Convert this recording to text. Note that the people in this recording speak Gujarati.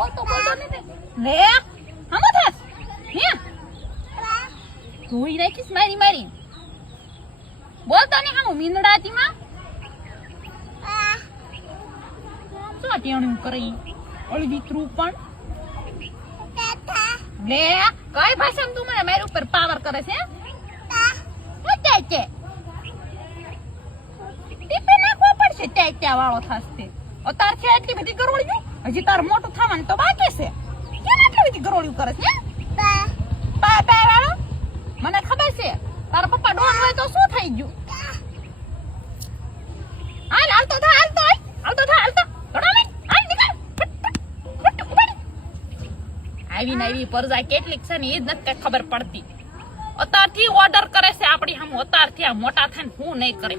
બોલતો નથી લે હમ થાસ હે ધોઈ નાખીશ મારી બોલતો નહીં હમ મીંદડાતી માં શું ટેણું કરી ઓલી દીકરું પણ લે કઈ ભાષામાં તું મને મારી ઉપર પાવર કરે છે હું ચાચે ટીપે નાખવો પડશે ચાચા વાળો થાશે અતાર છે એટલી બધી ગરોળ્યું હજી તાર મોટું થવાનું તો બાકી છે કેમ આટલી બધી ગરોળ્યું કરે છે પા વાળો મને ખબર છે તારા પપ્પા ડોન હોય તો શું થઈ ગયું હાલતો આવી પરજા કેટલીક છે ને એ જ નથી ખબર પડતી અત્યારથી ઓર્ડર કરે છે આપડી હમ અત્યારથી આ મોટા થાય ને હું નહીં કરે